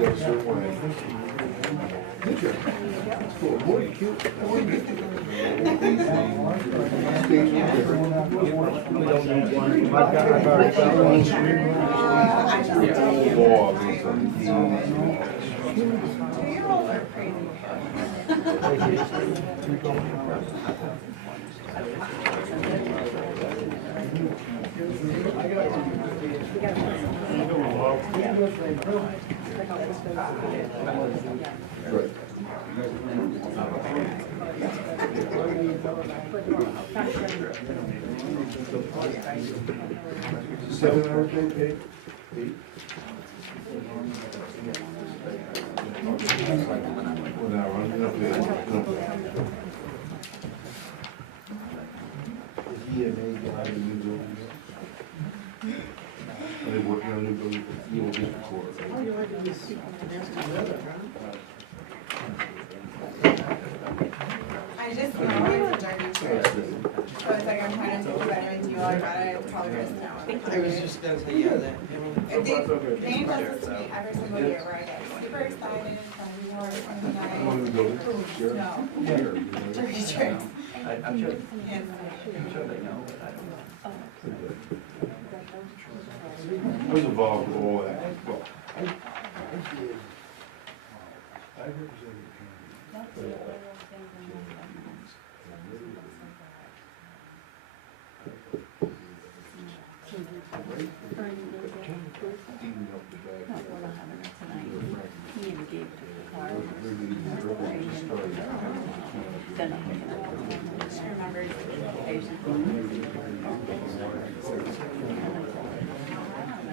That's your way. Cool. Boy, cute. Right. 7 hours they paid? 8? Well, now, I'm not Are they working on a new building? You will get before. I just know it's a dirty chair. So it's like I'm trying to take vitamins you all I got it. I apologize now. I was just gonna say, yeah, that. They does this to me every single year where I get super excited and trying to be more nice. You want to go? Sure. No. Here. Dirty chairs. I'm sure, Yes. I'm sure they know, but I don't know. I was involved with all that. Well,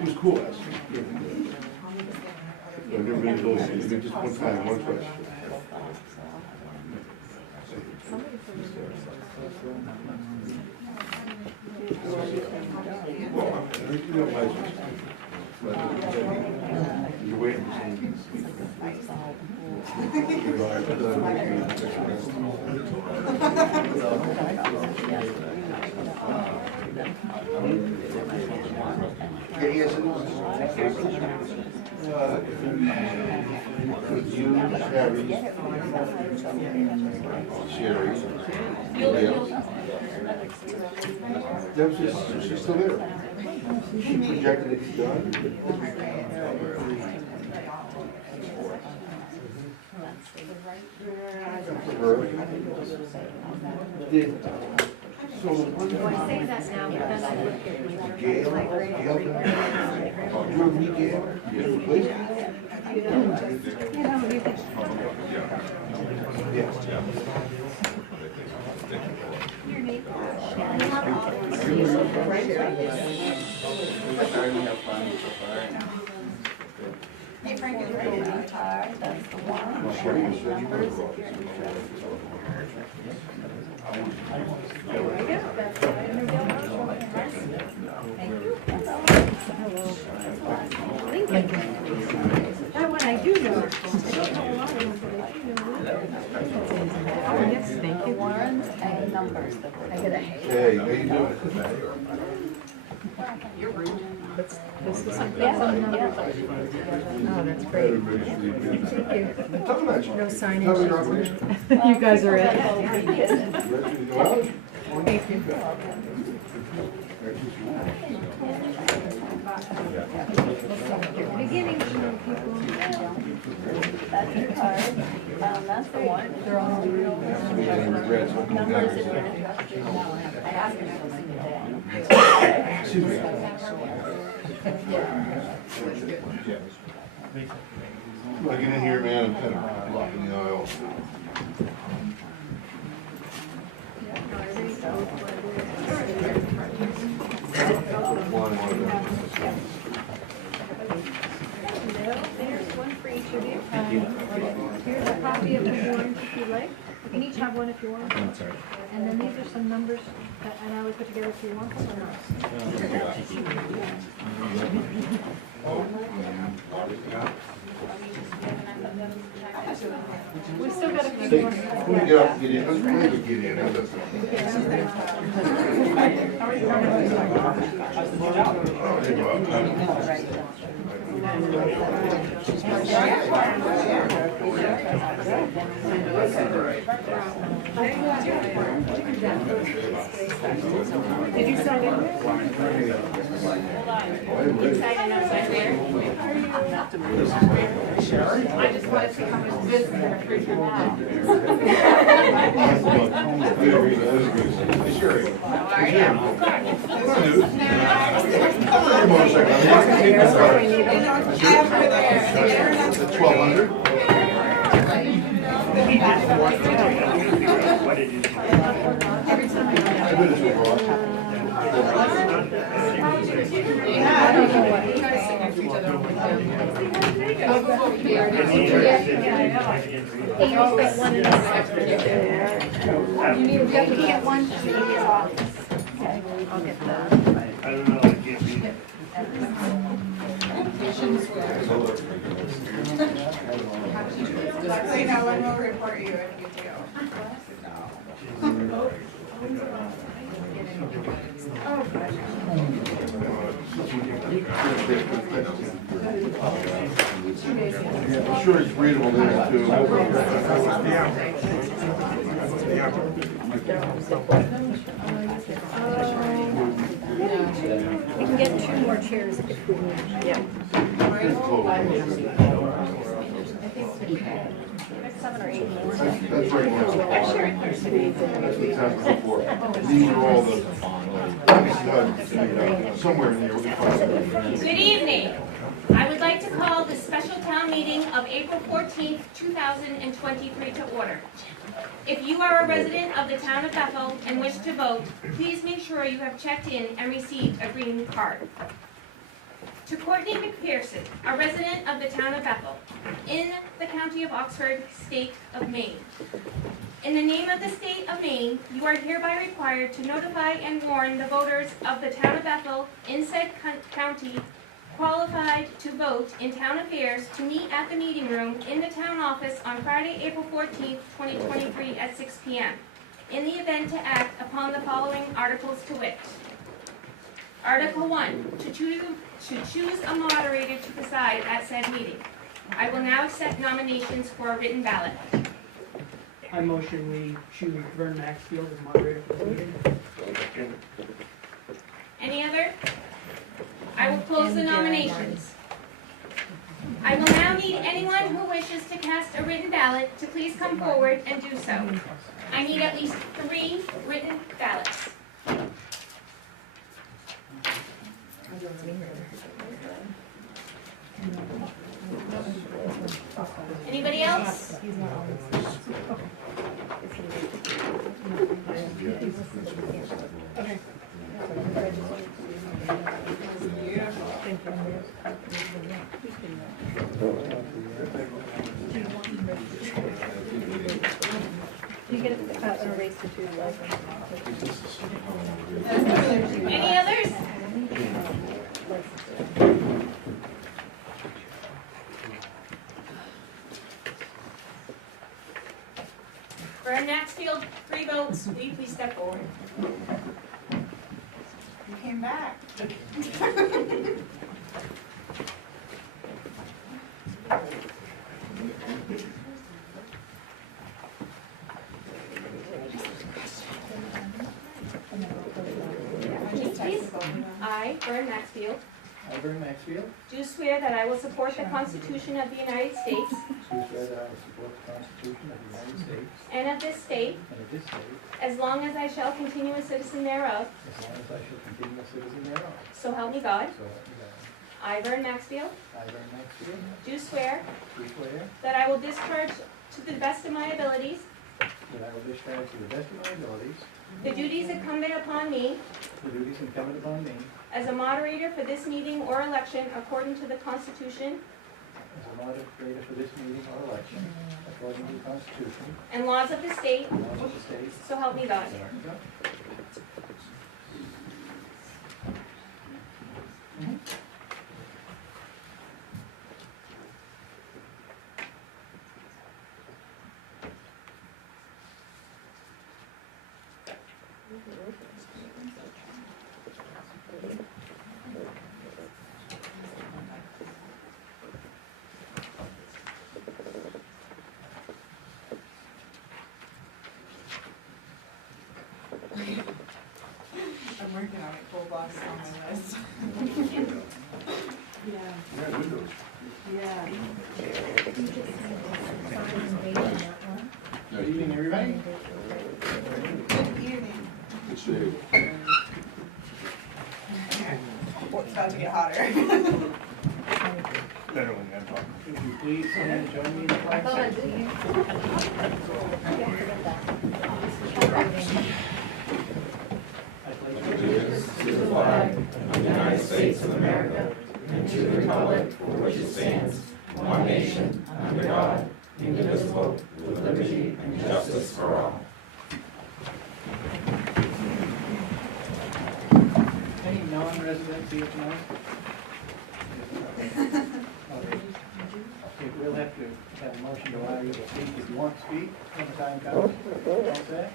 it was cool, actually. I've never been to those cities, just one time, one question. Well, you know, you're waiting for yes, it was. You, Harry, Sherry, anybody else? That was just, she's still there. She projected it's done. So I say that now, but then I look at Gail, you're me, Gail. your name. Hey Frank, is ready? That's the one. There we go. That's what I that one I do know. I don't know a lot of them, but I do know. Oh, yes, thank you. Warrants and numbers. I get a Hey, how you doing? You're rude. This is yeah. Oh, that's great. Thank you. Talk about you. No Tell me signage. your operation. You guys are it. Well, Thank you. Beginning to know people. That's your card. That's the one. They're all regrets what comes numbers down. in your instructions. I asked them to see the Excuse me. When I get in here, man, I'm kind of blocking the aisle. There's one for each of you. Here's a copy of the warrant if you like. You can each have one if you want. And then these are some numbers that I always put together if you want them or not. We still got a few more. Let me get up, get in. I'm trying to get in. How's that sound? Oh, there you go. Did you sign it? I just wanted to see how much this is gonna free for that. You need to get one to his office. Okay, I'll get that. I don't know, it gives me. Luckily, no one will report you if you do. I'm sure it's readable there too. We can get 2 more chairs if we need. Yeah. Like 7 or 8 more. That's right now. That's the time before. These are all the, somewhere in here, we'll find it. Good evening. I would like to call the special town meeting of April 14th, 2023 to order. If you are a resident of the town of Bethel and wish to vote, please make sure you have checked in and received a green card. To Courtney McPherson, a resident of the town of Bethel, in the county of Oxford, state of Maine. In the name of the state of Maine, you are hereby required to notify and warn the voters of the town of Bethel in said county qualified to vote in town affairs to meet at the meeting room in the town office on Friday, April 14th, 2023 at 6 p.m. in the event to act upon the following articles to wit. Article 1, to choose a moderator to preside at said meeting. I will now accept nominations for a written ballot. I motion we choose Vern Maxfield as moderator for the meeting. Any other? I will close the nominations. I will now need anyone who wishes to cast a written ballot to please come forward and do so. I need at least 3 written ballots. Anybody else? You get a race to 2 Any others? Vern Maxfield, 3 votes. Will you please step forward? You came back. I, Vern Maxfield, I, Vern Maxfield, do swear that I will support the Constitution of the United States do swear that I will support the Constitution of the United States and of this state, and of this state, as long as I shall continue a citizen thereof, as long as I shall continue a citizen thereof. so help me God. So help me God. I, Vern Maxfield, I, Vern Maxfield, do swear do swear that I will discharge to the best of my abilities that I will discharge to the best of my abilities the duties incumbent upon me the duties incumbent upon me as a moderator for this meeting or election according to the Constitution as a moderator for this meeting or election, according to the Constitution and laws of the state, and laws of the state. so help me God. So help me God. apologize. Yeah, windows. You just sign and date on that one. Good evening, everybody. Good evening. It's a, It's about to get hotter. Better when you're talking. Would you please stand and join me in the I flag thought I salute? did. Yeah, forget that. To the flag of the United States of America and to the republic for which it stands, one nation, under God, indivisible, with liberty and justice for all. Any non-residents here tonight? Okay, we'll have to have a motion to allow you to speak if you want to speak when the time comes. All set?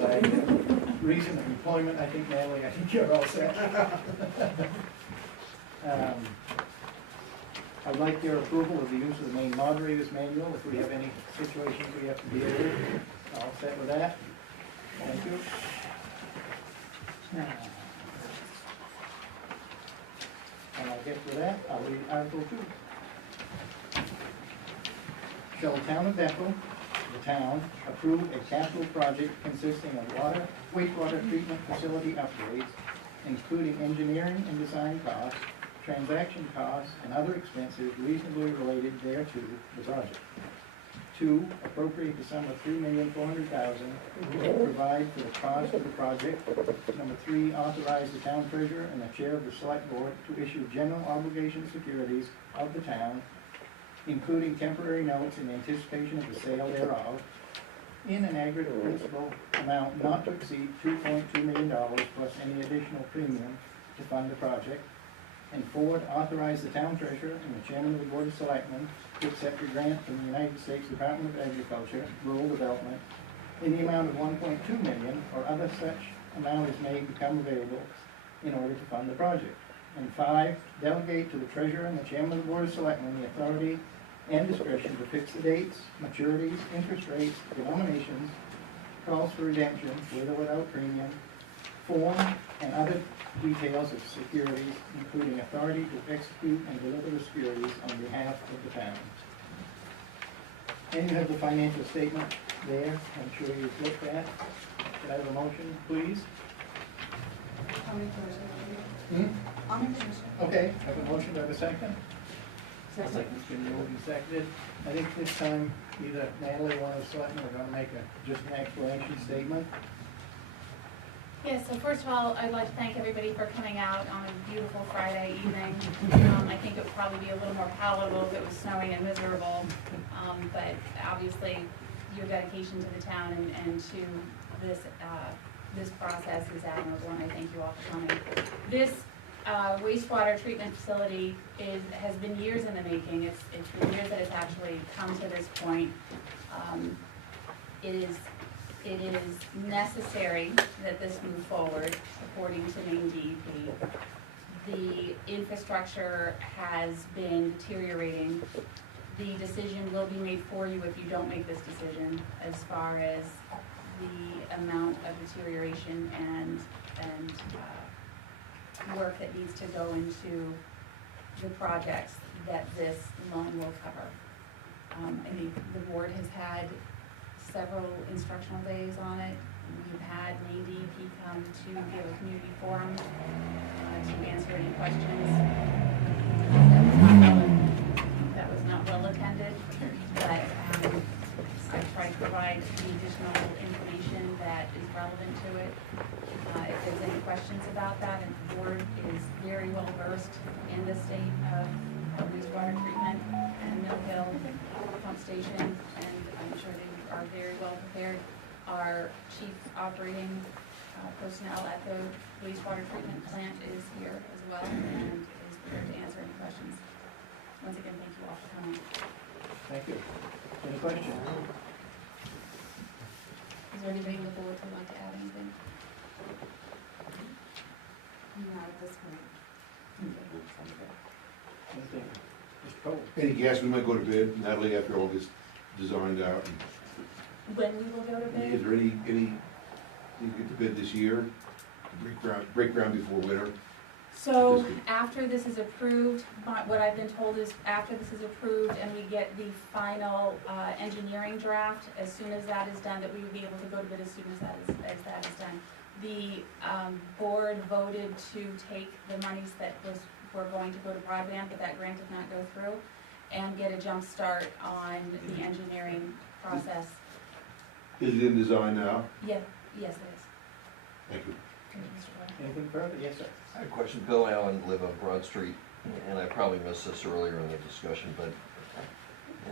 By reason of employment, I think, Natalie, I think you're all set. I'd like your approval of the use of the Maine Moderator's Manual if we have any situations we have to deal with. All set with that? Thank you. And I guess with that, I'll read Article 2. Shall the town of Bethel, the town, approve a capital project consisting of wastewater treatment facility upgrades, including engineering and design costs, transaction costs, and other expenses reasonably related thereto, the project. 2, appropriate the sum of $3,400,000 to provide for the cost of the project. 3, authorize the town treasurer and the chair of the select board to issue general obligation securities of the town, including temporary notes in anticipation of the sale thereof, in an aggregate principal amount not to exceed $2.2 million plus any additional premium to fund the project. And 4, authorize the town treasurer and the chairman of the board of selectmen to accept a grant from the United States Department of Agriculture, Rural Development, in the amount of $1.2 million, or other such amount as may become available in order to fund the project. And 5, delegate to the treasurer and the chairman of the board of selectmen the authority and discretion to fix the dates, maturities, interest rates, denominations, calls for redemption, with or without premium, form, and other details of securities, including authority to execute and deliver the securities on behalf of the town. And you have the financial statement there, I'm sure you've looked at. Could I have a motion, please? I'll make the motion. I'll make the motion. Okay, have a motion, do I have a second? It's been moved and seconded. I think this time either Natalie or one of the selectmen are gonna make just an explanation statement. Yes, so first of all, I'd like to thank everybody for coming out on a beautiful Friday evening. I think it would probably be a little more palatable if it was snowing and miserable, but obviously your dedication to the town and to this process is admirable, and I thank you all for coming. This wastewater treatment facility has been years in the making. It's been years that it's actually come to this point. It is necessary that this move forward according to Maine DEP. The infrastructure has been deteriorating. The decision will be made for you if you don't make this decision as far as the amount of deterioration and work that needs to go into the projects that this loan will cover. I think the board has had several instructional days on it. We've had Maine DEP come to give a community forum to answer any questions. That was not well attended, but I tried to provide the additional information that is relevant to it. If there's any questions about that, and the board is very well versed in the state of wastewater treatment and Mill Hill pump station, and I'm sure they are very well prepared. Our chief operating personnel at the wastewater treatment plant is here as well and is prepared to answer any questions. Once again, thank you all for coming. Thank you. Any questions? Is there anybody on the board who'd like to add anything? Not at this point. Anything? Mr. Cole? any guess we might go to bed, Natalie, after all this designed out? When we will go to Is bid? there any, you get to bid this year? break ground before winter? So after this is approved, what I've been told is after this is approved and we get the final engineering draft, as soon as that is done, that we would be able to go to bid as soon as that is done. The board voted to take the monies that were going to go to broadband, but that grant did not go through, and get a jump start on the engineering process. Is it in design now? Yes, it is. Thank you. Thank you, Mr. Boyd. Anything further? Yes, sir. I have a question. Bill Allen, live on Broad Street, and I probably missed this earlier in the discussion, but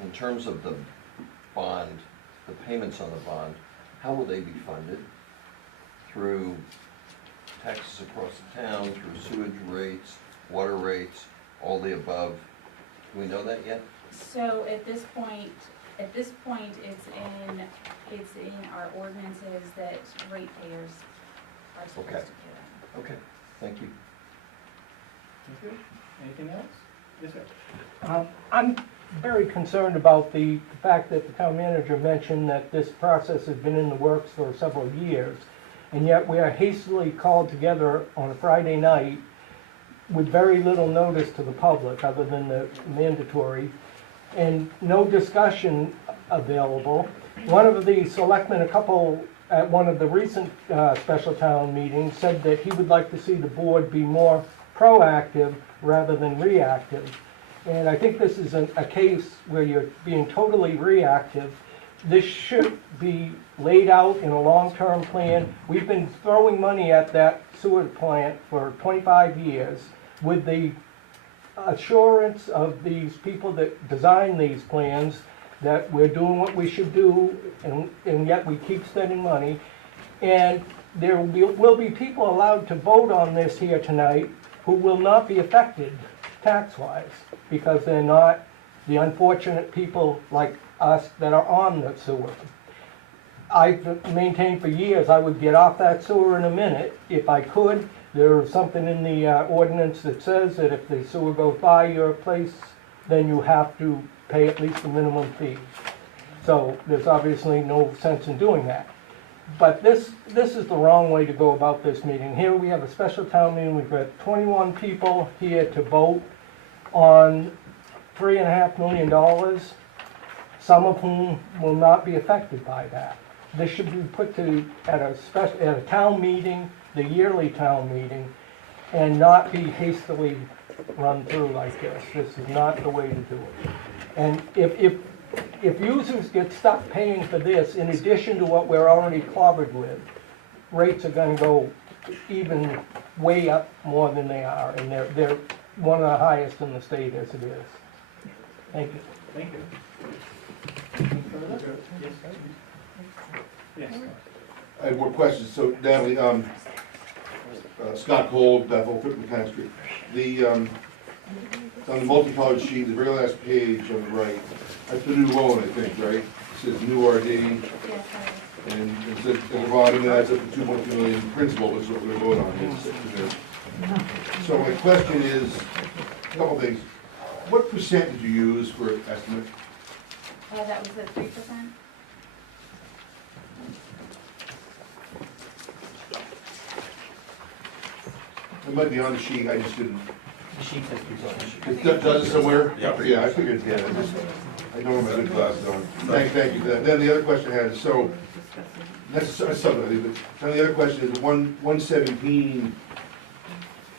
in terms of the bond, the payments on the bond, how will they be funded? Through taxes across the town, through sewage rates, water rates, all the above? Do we know that yet? So at this point, it's in our ordinances that ratepayers are supposed to Okay. do that. Okay, thank you. Thank you. Anything else? Yes, sir. I'm very concerned about the fact that the town manager mentioned that this process has been in the works for several years, and yet we are hastily called together on a Friday night with very little notice to the public, other than the mandatory, and no discussion available. One of the selectmen, at one of the recent special town meetings, said that he would like to see the board be more proactive rather than reactive. And I think this is a case where you're being totally reactive. This should be laid out in a long-term plan. We've been throwing money at that sewer plant for 25 years with the assurance of these people that design these plans that we're doing what we should do, and yet we keep spending money. And there will be people allowed to vote on this here tonight who will not be affected tax-wise, because they're not the unfortunate people like us that are on the sewer. I've maintained for years I would get off that sewer in a minute if I could. There's something in the ordinance that says that if the sewer goes by your place, then you have to pay at least the minimum fee. So there's obviously no sense in doing that. But this is the wrong way to go about this meeting. Here we have a special town meeting. We've got 21 people here to vote on $3.5 million, some of whom will not be affected by that. This should be put at a town meeting, the yearly town meeting, and not be hastily run through like this. This is not the way to do it. And if users get stuck paying for this, in addition to what we're already clobbered with, rates are gonna go even way up more than they are, and they're one of the highest in the state as it is. Thank you. Thank you. Anything further? Yes, sir. Yes. I have more questions. So Natalie, Scott Cole, Bethel, 50 Mechanic Street. On the multicolored sheet, the very last page on the right, that's the new loan, I think, right? It says new RD, Yes, that is. and it says at the bottom, it adds up to 2.2 million principal, which is what we're going to vote on. So my question is, a couple things. What percent did you use for estimate? That was the 3%. It might be on the sheet, I just didn't. The sheet says It does it somewhere? Yeah. Yeah, I figured, yeah, I don't have my good glasses on. Thank you for that. Then the other question I had, so, that's something, but then the other question is, 117,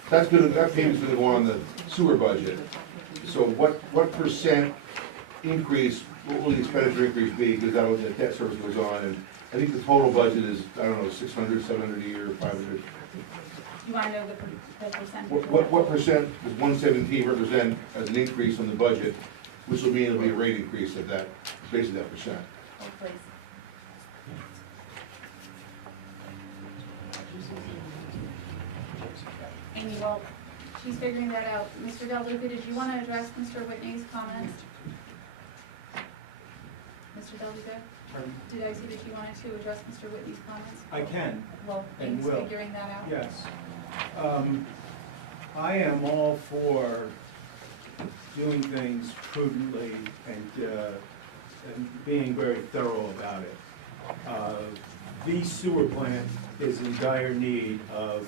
that payment's gonna go on the sewer budget. So what percent increase, what will the expenditure increase be, because that was, the debt service goes on, and I think the total budget is, I don't know, 600, 700 a year, 500. You want to know the percentage? What percent does 117 represent as an increase on the budget, which will mean it'll be a rate increase at that, basically that percent? Oh, please. Amy, well, she's figuring that out. Mr. Del Duca, did you want to address Mr. Whitney's comments? Mr. Del Duca? Did I see that you wanted to address Mr. Whitney's comments? I can, Well, and Amy's will. figuring that out. yes. I am all for doing things prudently and being very thorough about it. The sewer plant is in dire need of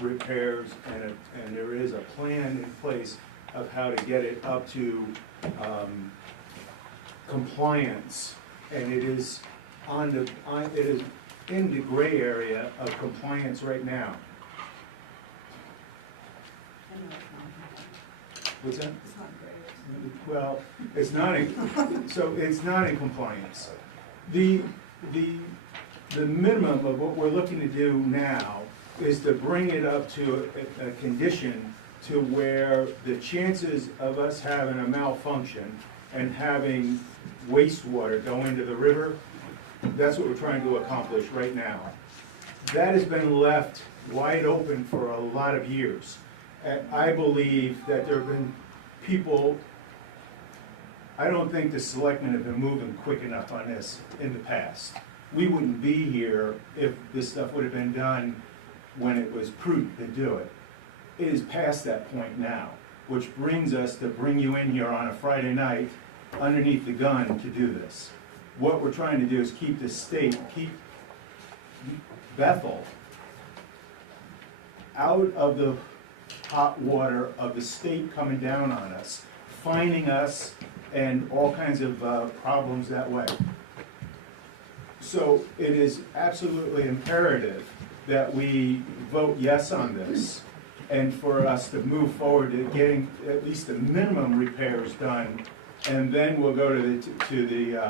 repairs, and there is a plan in place of how to get it up to compliance, and it is it is in the gray area of compliance right now. What's that? It's not great. Well, it's not in, so it's not in compliance. The minimum of what we're looking to do now is to bring it up to a condition to where the chances of us having a malfunction and having wastewater go into the river, that's what we're trying to accomplish right now. That has been left wide open for a lot of years. And I believe that there have been people, I don't think the selectmen have been moving quick enough on this in the past. We wouldn't be here if this stuff would have been done when it was prudent to do it. It is past that point now, which brings us to bring you in here on a Friday night underneath the gun to do this. What we're trying to do is keep the state, keep Bethel out of the hot water of the state coming down on us, fining us, and all kinds of problems that way. So it is absolutely imperative that we vote yes on this, and for us to move forward to getting at least the minimum repairs done, and then we'll go to the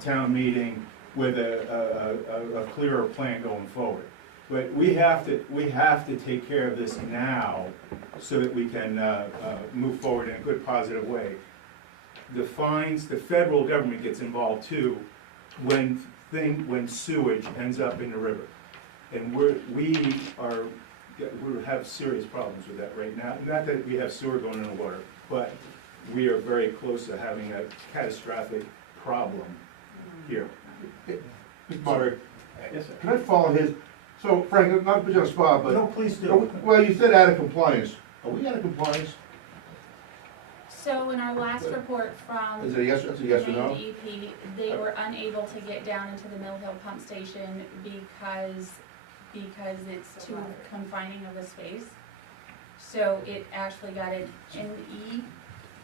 town meeting with a clearer plan going forward. But we have to take care of this now so that we can move forward in a good, positive way. The fines, the federal government gets involved too when sewage ends up in the river. And we have serious problems with that right now. Not that we have sewer going in the water, but we are very close to having a catastrophic problem here. Mr. Moderator, Yes, sir. can I follow his, so Frank, not to put you on the spot, but. No, please do. Well, you said out of compliance. Are we out of compliance? So in our last report from Is it a yes, that's a yes or no? Maine DEP, they were unable to get down into the Mill Hill pump station because it's too confining of a space. So it actually got an NE,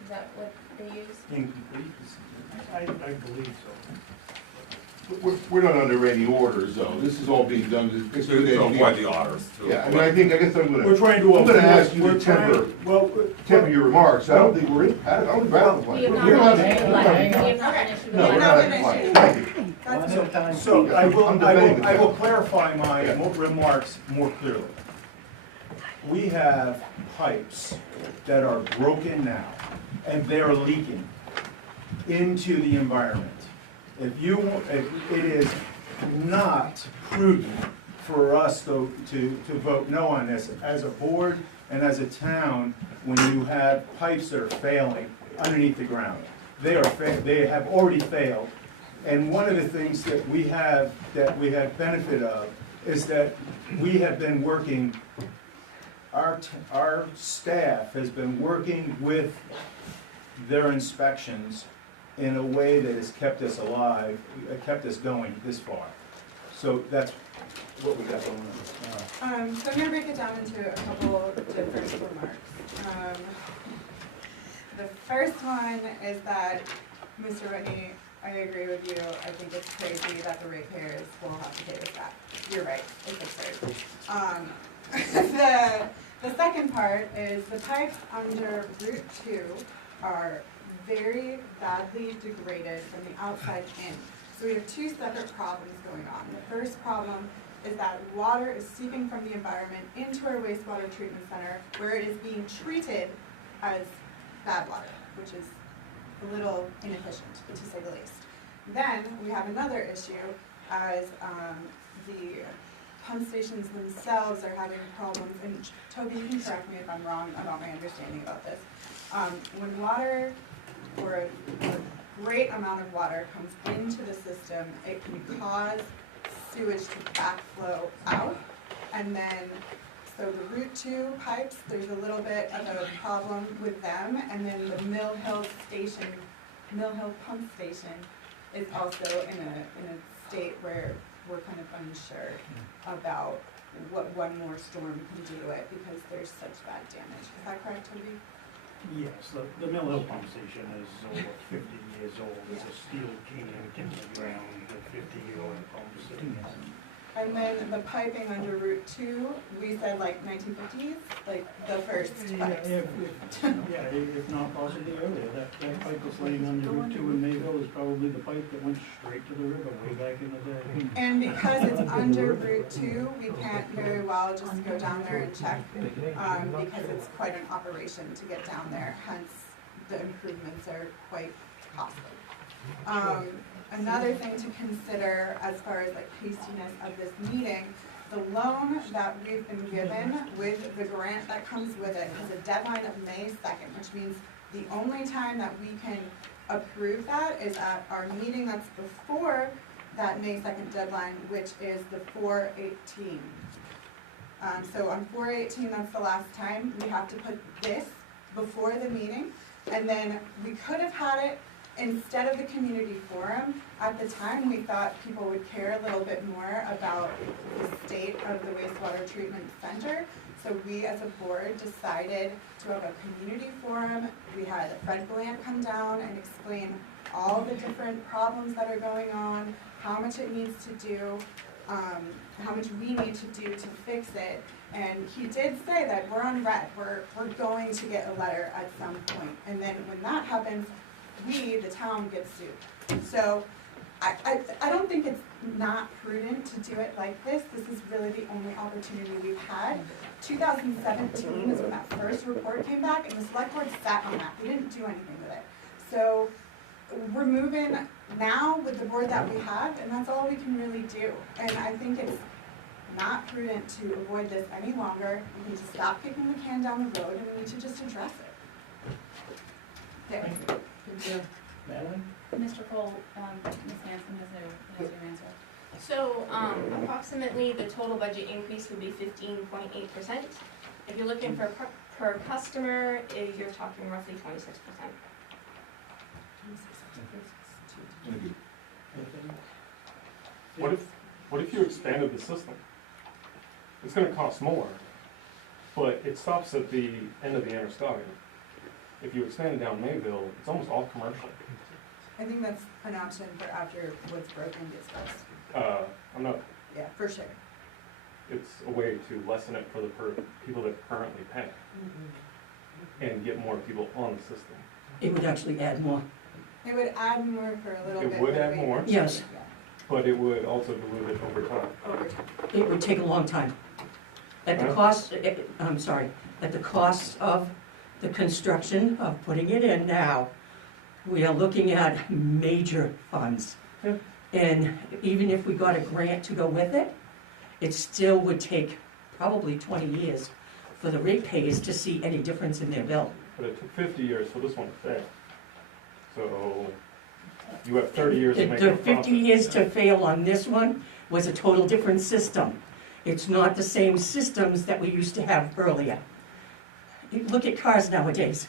is that what they use? Incomplete. I believe so. We're not under any orders, though. This is all being done. It's To avoid the auditors. Yeah, I mean, I guess I'm We're gonna, trying to. I'm gonna ask you we're to trying- temper your remarks. I don't think we're in, I don't think we're out of We have compliance. not We're not- been issued a letter, we have not been Okay. issued a No, we're You're not not out of gonna compliance. issue- Thank you. One at a time. So I I'm debating will that. clarify my Yeah. remarks more clearly. We have pipes that are broken now, and they're leaking into the environment. If it is not prudent for us to vote no on this as a board and as a town when you have pipes that are failing underneath the ground. They have already failed. And one of the things that we have benefit of is that we have been working, our staff has been working with their inspections in a way that has kept us alive, kept us going this far. So that's what we got going on. So I'm gonna break it down into a couple different remarks. The first one is that, Mr. Whitney, I agree with you. I think it's crazy that the ratepayers will have to pay this back. You're right, it's absurd. The second part is the pipes under Route 2 are very badly degraded from the outside in. So we have two separate problems going on. The first problem is that water is seeping from the environment into our wastewater treatment center, where it is being treated as bad water, which is a little inefficient, to say the least. Then we have another issue as the pump stations themselves are having problems, and Toby, you can correct me if I'm wrong about my understanding about this. When water, or a great amount of water comes into the system, it can cause sewage to backflow out, and then, so the Route 2 pipes, there's a little bit of a problem with them, and then the Mill Hill pump station is also in a state where we're kind of unsure about what one more storm can do to it because there's such bad damage. Is that correct, Toby? Yes, the Mill Hill pump station is over 50 years old. It's a steel can in the ground with 50-year-old pumps sitting in it. And then the piping under Route 2, we said like 1950s, like the first pipes. If not possibly earlier. That pipe that's laying under Route 2 in Mayville is probably the pipe that went straight to the river way back in the day. And because it's under Route 2, we can't very well just go down there and check, because it's quite an operation to get down there, hence the improvements are quite costly. Another thing to consider as far as like hastiness of this meeting, the loan that we've been given with the grant that comes with it has a deadline of May 2nd, which means the only time that we can approve that is at our meeting that's before that May 2nd deadline, which is the 4/18. So on 4/18, that's the last time, we have to put this before the meeting, and then we could have had it instead of the community forum. At the time, we thought people would care a little bit more about the state of the wastewater treatment center. So we as a board decided to have a community forum. We had Fred Bland come down and explain all the different problems that are going on, how much it needs to do, how much we need to do to fix it. And he did say that we're on red, we're going to get a letter at some point. And then when that happens, we, the town, get sued. So I don't think it's not prudent to do it like this. This is really the only opportunity we've had. 2017 is when that first report came back, and the select board sat on that. We didn't do anything with it. So we're moving now with the board that we have, and that's all we can really do. And I think it's not prudent to avoid this any longer. We need to stop kicking the can down the road, and we need to just address it. There. Thank you. Madeline? Mr. Cole, Ms. Hanson has your answer. So, approximately the total budget increase would be 15.8%. If you're looking for per customer, you're talking roughly 26%. What if you expanded the system? It's gonna cost more, but it stops at the end of the Anastarga. If you expand down Mayville, it's almost all commercial. I think that's an option for after what's broken gets fixed. I'm not, Yeah, for sure. it's a way to lessen it for the people that currently pay and get more people on the system. It would actually add more. It would add more for a little bit. It would add but more. Yes. Yeah, But it would also dilute it over time. over time. It would take a long time. At the cost, at the cost of the construction of putting it in now, we are looking at major funds. Yeah. And even if we got a grant to go with it, it still would take probably 20 years for the ratepayers to see any difference in their bill. But it took 50 years for this one to fail. So you have 30 years to make The a 50 profit. years to fail on this one was a total different system. It's not the same systems that we used to have earlier. Look at cars nowadays.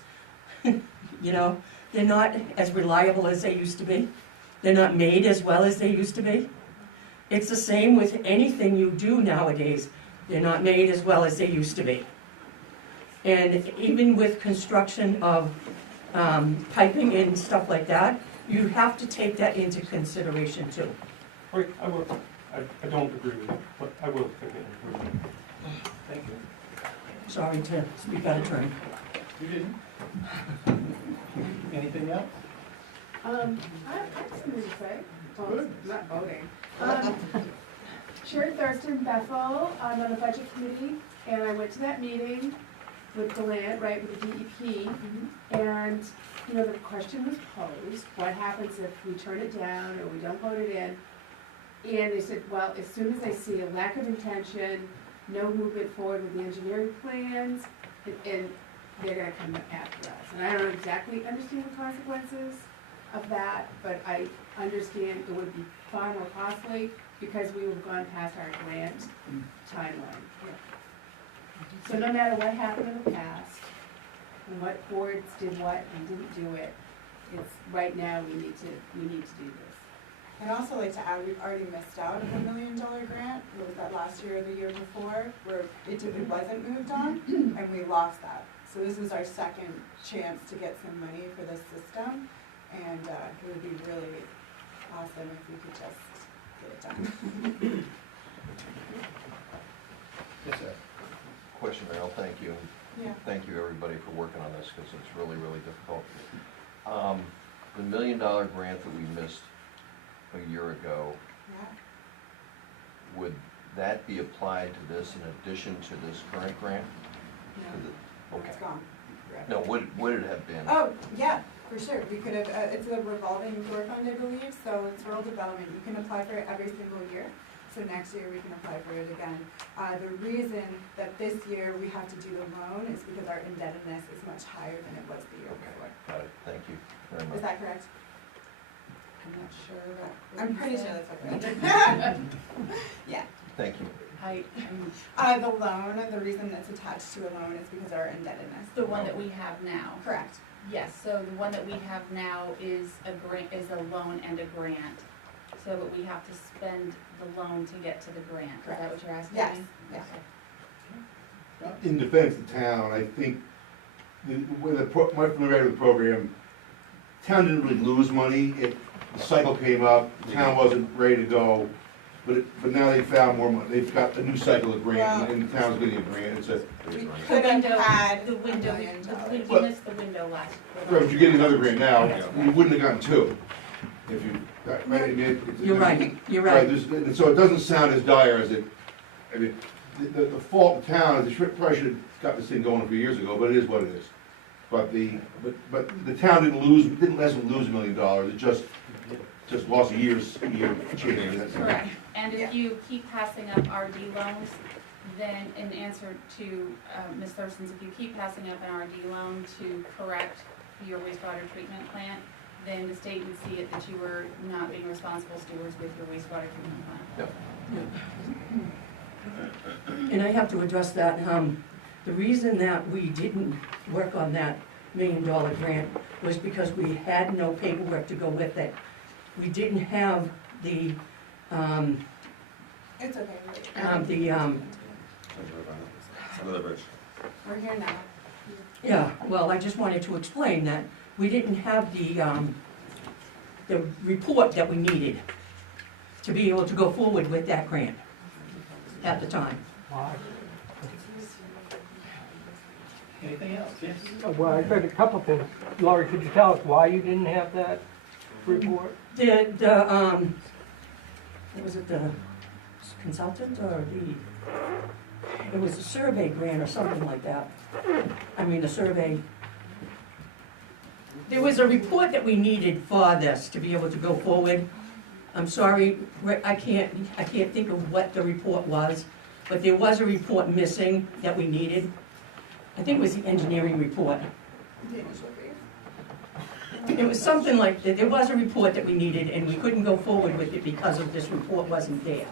You know, they're not as reliable as they used to be. They're not made as well as they used to be. It's the same with anything you do nowadays. They're not made as well as they used to be. And even with construction of piping and stuff like that, you have to take that into consideration too. Right, I will. I don't agree with you, but I will take it into account. Thank you. Sorry to speak out of turn. You didn't? Anything else? I have something to say. Well, Good. not voting. Sharon Thurston, Bethel, I'm on the budget committee, and I went to that meeting with the land, right, with the DEP, and, you know, the question was posed, what happens if we turn it down or we don't vote it in? And they said, well, as soon as I see a lack of intention, no movement forward with the engineering plans, and they're gonna come after us. And I don't exactly understand the consequences of that, but I understand it would be far more costly because we would have gone past our grant timeline. So no matter what happened in the past, and what boards did what and didn't do it, it's, right now, we need to do this. I'd also like to add, we've already missed out on the $1 million grant. What was that, last year or the year before, where it wasn't moved on, and we lost that. So this is our second chance to get some money for this system, and it would be really awesome if we could just get it done. Yes, sir. Question, Meryl, thank you. Yeah. Thank you, everybody, for working on this, because it's really, really difficult. The $1 million grant that we missed a year ago, Yeah. would that be applied to this in addition to this current grant? No, Okay. it's gone. No, would it have been? Oh, yeah, for sure. We could have, it's a revolving door fund, I believe, so it's rural development. You can apply for it every single year. So next year we can apply for it again. The reason that this year we have to do the loan is because our indebtedness is much higher than it was the year before. Got it, thank you very much. Is that correct? I'm not sure about. what I'm you pretty said. sure that's correct. Yeah. Thank you. The loan, the reason that's attached to a loan is because of our indebtedness. The one that we have now. Correct. Yes, so the one that we have now is a loan and a grant. So that we have to spend the loan to get to the grant. Is that what you're asking? Yes, yes. In defense of the town, I think, my familiarity with the program, town didn't really lose money. The cycle came up, the town wasn't ready to go, but now they've found more money. They've got a new cycle of grant, and the town's getting a grant. It's a, We The could have window, had the $1 window, million. we missed the window last. right, but you're getting another grant now. You wouldn't have gotten two if you, right? I mean, You're right, you're right. So it doesn't sound as dire as it, I mean, the fault of the town is they probably should have got this thing going a few years ago, but it is what it is. But the town didn't lose $1 million, it just lost a year change. That's- Correct, and if you keep passing up RD loans, then in answer to Ms. Thurston's, if you keep passing up an RD loan to correct your wastewater treatment plant, then the state would see it that you were not being responsible stewards with your wastewater treatment plant. Yep. And I have to address that. The reason that we didn't work on that $1 million grant was because we had no paperwork to go with it. We didn't have the, It's okay. We're here now. yeah, well, I just wanted to explain that we didn't have the report that we needed to be able to go forward with that grant at the time. Anything else? Yes? Well, I heard a couple things. Laurie, could you tell us why you didn't have that report? Was it the consultant or it was a survey grant or something like that. I mean, a survey. There was a report that we needed for this to be able to go forward. I'm sorry, I can't think of what the report was, but there was a report missing that we needed. I think it was the engineering report. The initial brief. It was something like that. There was a report that we needed, and we couldn't go forward with it because of this report wasn't there.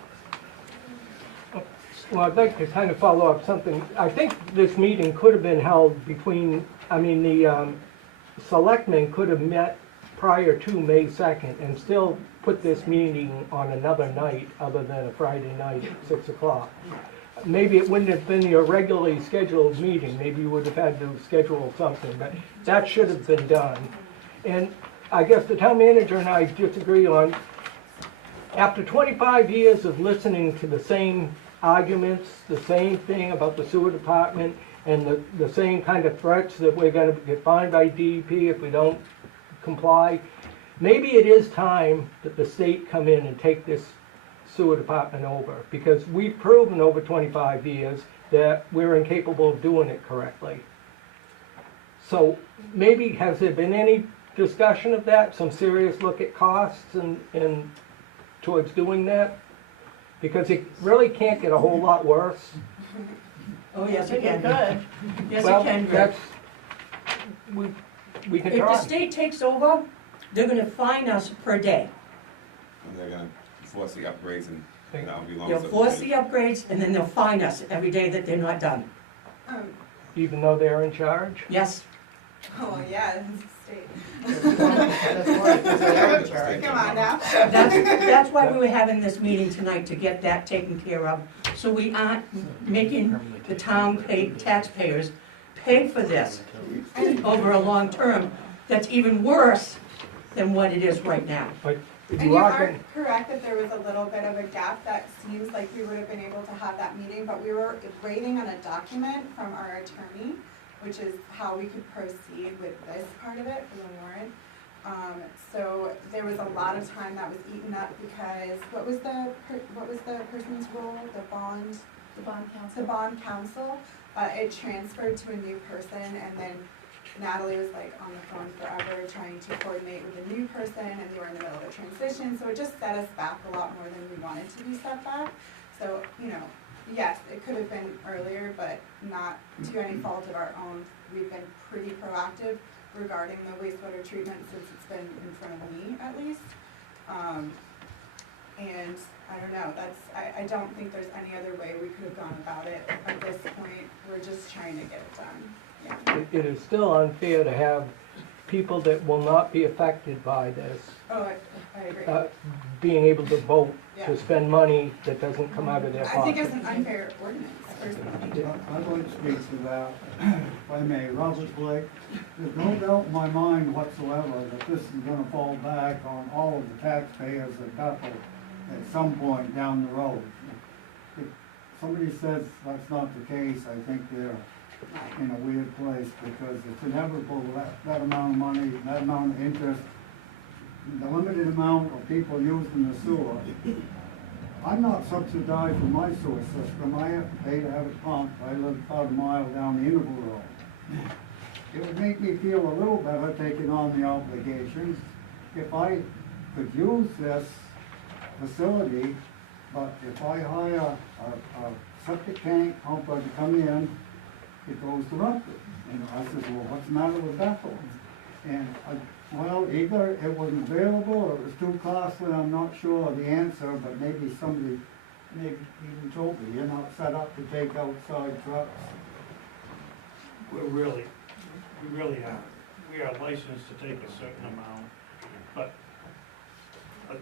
Well, I'd like to kind of follow up something. I think this meeting could have been held between, the selectmen could have met prior to May 2nd and still put this meeting on another night other than a Friday night at 6 o'clock. Maybe it wouldn't have been your regularly scheduled meeting. Maybe you would have had to schedule something, but that should have been done. And I guess the town manager and I disagree on, after 25 years of listening to the same arguments, the same thing about the sewer department, and the same kind of threats that we're gonna get fined by DEP if we don't comply, maybe it is time that the state come in and take this sewer department over, because we've proven over 25 years that we're incapable of doing it correctly. So maybe, has there been any discussion of that, some serious look at costs and towards doing that? Because it really can't get a whole lot worse. Oh, yes, it can. Yes, Well, it can, Greg. We can If the try. state takes over, they're gonna fine us per day. And they're gonna force the upgrades and that'll be long. They'll force the upgrades, and then they'll fine us every day that they're not done. Even though they're in charge? Yes. Oh, yeah, it's the state. That's why, because they are in charge. Thank Come you. on now. That's why we were having this meeting tonight, to get that taken care of, so we aren't making the town pay, taxpayers pay for this over a long term. That's even worse than what it is right now. But And you are correct that there was a little bit of a gap that seems like we would have been able to have that meeting, but we were waiting on a document from our attorney, which is how we could proceed with this part of it for the warrant. So there was a lot of time that was eaten up because, what was the person's role, the bond counsel? It transferred to a new person, and then Natalie was like on the phone forever trying to coordinate with a new person, and they were in the middle of a transition, so it just set us back a lot more than we wanted to be set back. So, yes, it could have been earlier, but not to any fault of our own. We've been pretty proactive regarding the wastewater treatment since it's been in front of me, at least. And I don't know, I don't think there's any other way we could have gone about it. At this point, we're just trying to get it done. Yeah. It is still unfair to have people that will not be affected by this Oh, I agree. being able to vote Yeah. to spend money that doesn't come out of their I think pocket. it's an unfair ordinance, personally. I'd like to speak to that, if I may. Robert Blake, there's no doubt in my mind whatsoever that this is gonna fall back on all of the taxpayers of Bethel at some point down the road. If somebody says that's not the case, I think they're in a weird place, because it's inevitable that amount of money, that amount of interest, the limited amount of people using the sewer. I'm not subsidized for my sewer system. I have to pay to have it pumped. I live about a mile down the Interval Road. It would make me feel a little better taking on the obligations if I could use this facility, but if I hire a septic tank pumper to come in, it goes to Rumford. And I said, well, what's the matter with Bethel? And well, either it wasn't available or it was too costly, I'm not sure of the answer, but maybe somebody even told me, you're not set up to take outside trucks. We really are. We are licensed to take a certain amount, but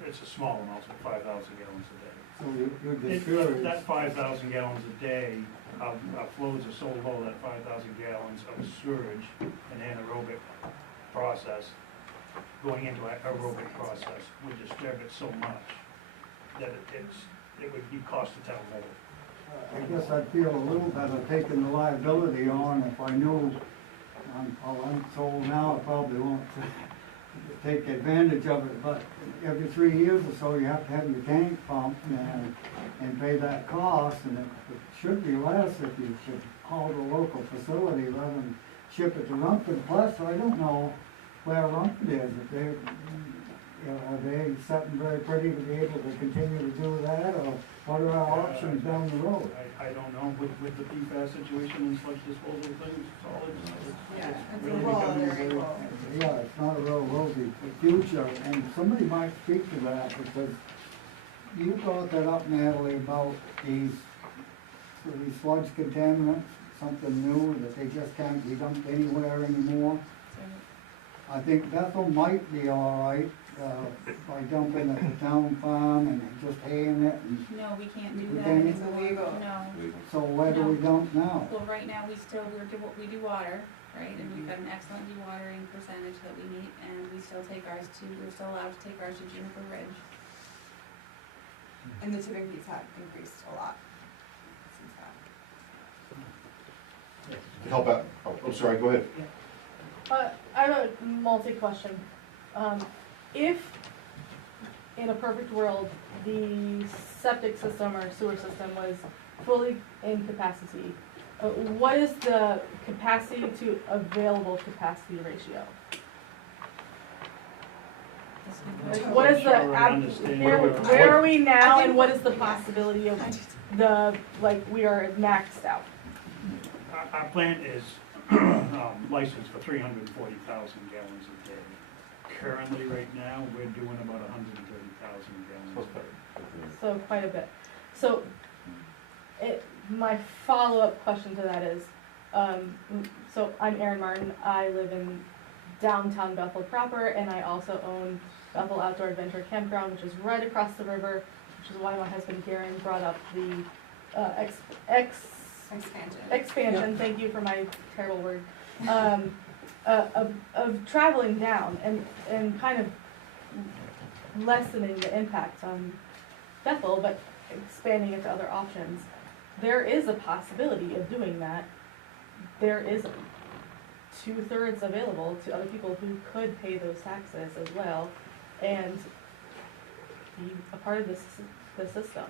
it's a small amount, it's 5,000 gallons a day. So you're discouraged. That 5,000 gallons a day, our flows are so low that 5,000 gallons of surge and anaerobic process, going into an aerobic process, would disturb it so much that it would be cost the town more. I guess I'd feel a little better taking the liability on if I knew, I'm so old now, I probably won't take advantage of it, but every 3 years or so, you have to have your tank pumped and pay that cost, and it should be less if you should call the local facility rather than ship it to Rumford. Plus, I don't know where Rumford is, if they, are they setting very pretty to be able to continue to do that, or what are our options down the road? I don't know, with the PFAS situation and sludge disposal things, it's It's a whole other very. angle. Yeah, it's not a real rosy future, and somebody might speak to that, because you brought that up, Natalie, about these sludge contaminants, something new that they just can't be dumped anywhere anymore. I think Bethel might be all right, by dumping at the town farm and just haying it and. No, we can't do We that can't? anymore. illegal. No. So where do we dump now? Well, right now, we do water, right, and we've got an excellent dewatering percentage that we meet, and we're still allowed to take ours to Juniper Ridge. And the tipping fees have increased a lot since that. To help out, oh, I'm sorry, go ahead. I have a multi-question. If, in a perfect world, the septic system or sewer system was fully in capacity, what is the capacity to available capacity ratio? Like, what is where are we now, and what is the possibility of we are maxed out? Our plant is licensed for 340,000 gallons a day. Currently, right now, we're doing about 130,000 gallons a day. So quite a bit. So my follow-up question to that is, so I'm Erin Martin. I live in downtown Bethel proper, and I also own Bethel Outdoor Adventure Campground, which is right across the river, which is why my husband Garen brought up the expansion, thank you for my terrible word, of traveling down and kind of lessening the impact on Bethel, but expanding it to other options. There is a possibility of doing that. There is 2/3 available to other people who could pay those taxes as well and be a part of the system.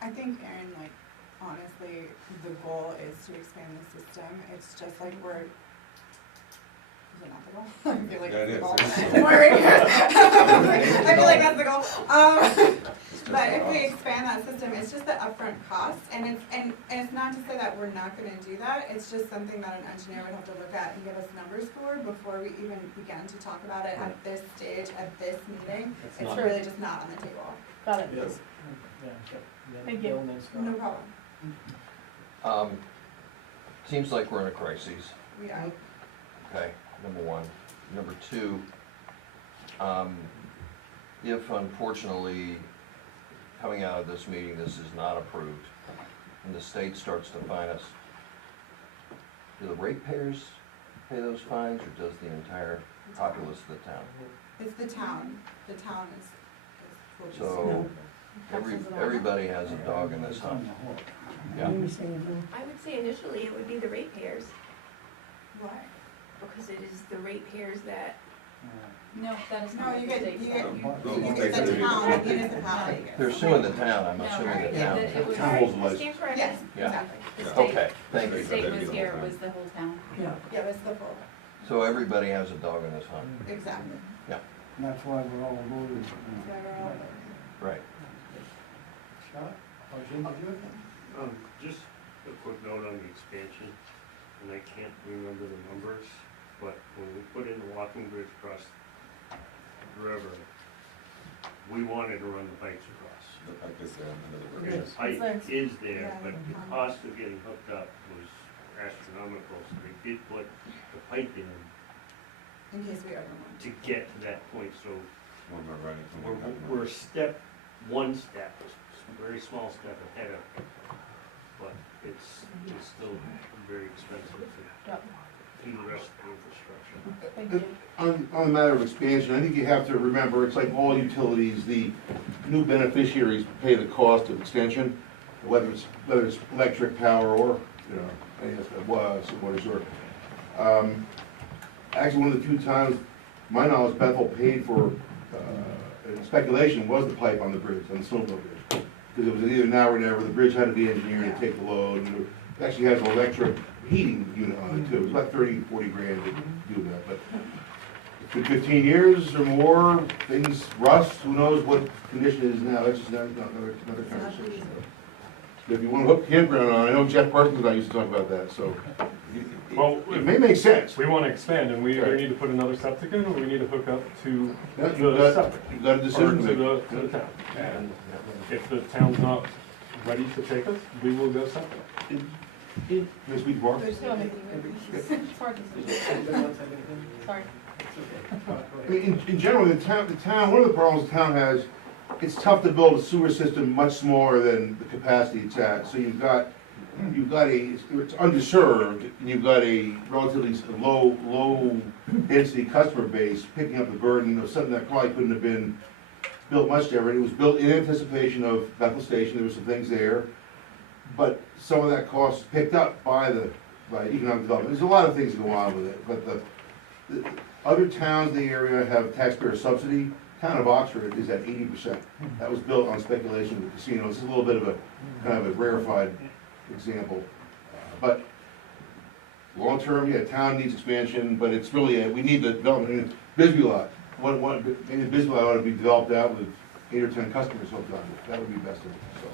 I think, Erin, like, honestly, the goal is to expand the system. It's just like we're, is it not the goal? I feel like Yeah, it's it the is. goal. It is. Don't worry. I feel like that's the goal. But if we expand that system, it's just the upfront cost, and it's not to say that we're not gonna do that, it's just something that an engineer would have to look at and give us numbers for before we even begin to talk about it at this stage, at this meeting. It's really just not on the table. Got it. Yes. Thank you. No problem. Seems like we're in a crisis. We are. Okay, number one. Number two, if unfortunately, coming out of this meeting, this is not approved, and the state starts to fine us, do the ratepayers pay those fines, or does the entire populace of the town? It's the town. The town is totally. So, everybody has a dog in this hunt. Yeah. I would say initially it would be the ratepayers, Why? because it is the ratepayers that. No, that is No, not you what get, the you state get, said. the town, the municipality. They're suing the town, I'm assuming the town. It was, Town holds the license. Stand corrected. Yes, Yeah. exactly. the state, Okay, thank the you. state was here, it was the whole town. Yeah. Yeah, it's the full, So everybody has a dog in this hunt. exactly. That's why we're all voting. That's why we're all voting. Right. Scott, or Jim, did you have anything? Just a quick note on the expansion, and I can't remember the numbers, but when we put in the walking bridge across the river, we wanted to run the pipes across. The pipe is there under the And bridge. the pipe is there, Yeah. but the cost of getting hooked up was astronomical, so they did put the pipe in In case we overrun. to get to that point, so When we're running from the we're one step, a very small step ahead of it. But it's still very expensive to do the rest of the infrastructure. Thank you. On the matter of expansion, I think you have to remember, it's like all utilities, the new beneficiaries pay the cost of extension, whether it's electric power or, you know, any of that was, water sewer. Actually, one of the few times, my knowledge, Bethel paid for, speculation was the pipe on the bridge, on the snowmobile bridge. Because it was either now or never, the bridge had to be engineered to take the load, and it actually has an electric heating unit on it too. It was about 30, 40 grand to do that, but it's been 15 years or more, things rust, who knows what condition it is now, that's just another conversation. If you want to hook campground on, I know Jeff Parsons and I used to talk about that, so Well, it may make sense. We want to expand, and we either Right. need to put another septic in, or we need to hook up to Yeah, the septic. you've got a Or decision to to the, make. to the town. And if the town's not ready to take us, we will go septic. Ms. Weed Bar? There's no making it's hard to say. Sorry. I mean, in general, the town, one of the problems the town has, it's tough to build a sewer system much smaller than the capacity it's at. So you've got it's underserved, and you've got a relatively low density customer base picking up the burden of something that probably couldn't have been built much different. It was built in anticipation of Bethel Station, there were some things there, but some of that cost was picked up by economic development. There's a lot of things that go on with it, but the other towns in the area have taxpayer subsidy. Town of Oxford is at 80%. That was built on speculation of the casino. It's a little bit of a, kind of a rarefied example. But long-term, yeah, town needs expansion, but it's really, we need the development. I mean, Bisbee lot, maybe Bisbee lot ought to be developed out with 8 or 10 customers hooked on it. That would be best of it. So,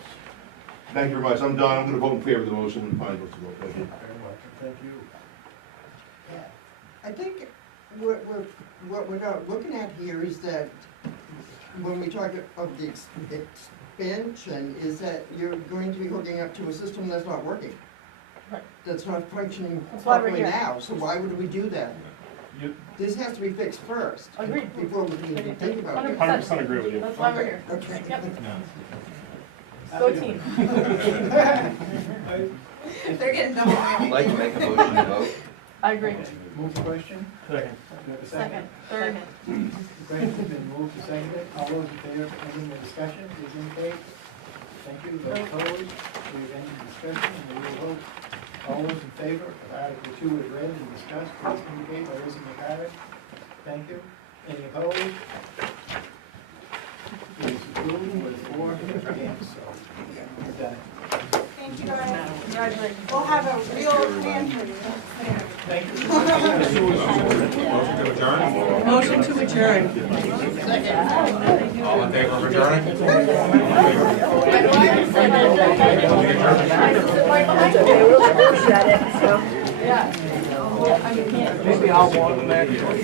thank you very much. I'm done. I'm gonna vote in favor of the motion when finally votes to vote. Thank you. Thank you. I think what we're not looking at here is that when we talk of the expansion, is that you're going to be hooking up to a system that's not working. Right. That's not functioning That's why we're properly here. now, so why would we do that? this has to be fixed first. Agreed. Before we can even think about it. 100% agree with you. That's why we're here. Okay. Yep. Go team. They're getting double. I'd like to make a motion to vote. I agree. Move the question? Second. Do I have a second? Third. The question's been moved to seconded. All those in favor of ending the discussion, please indicate. Thank you. Those opposed, we've ended the discussion and we will vote. All those in favor of Article 2 is read and discussed, please indicate by raising your card. Thank you. Any opposed? It is approved with 4 against, so we're done. Thank you guys. Congratulations. We'll have a real plan for you. Thank you. Motion to adjourn? Motion to adjourn. All in favor of adjourning? We'll shut it, so. Yeah. Maybe I'll want them actually.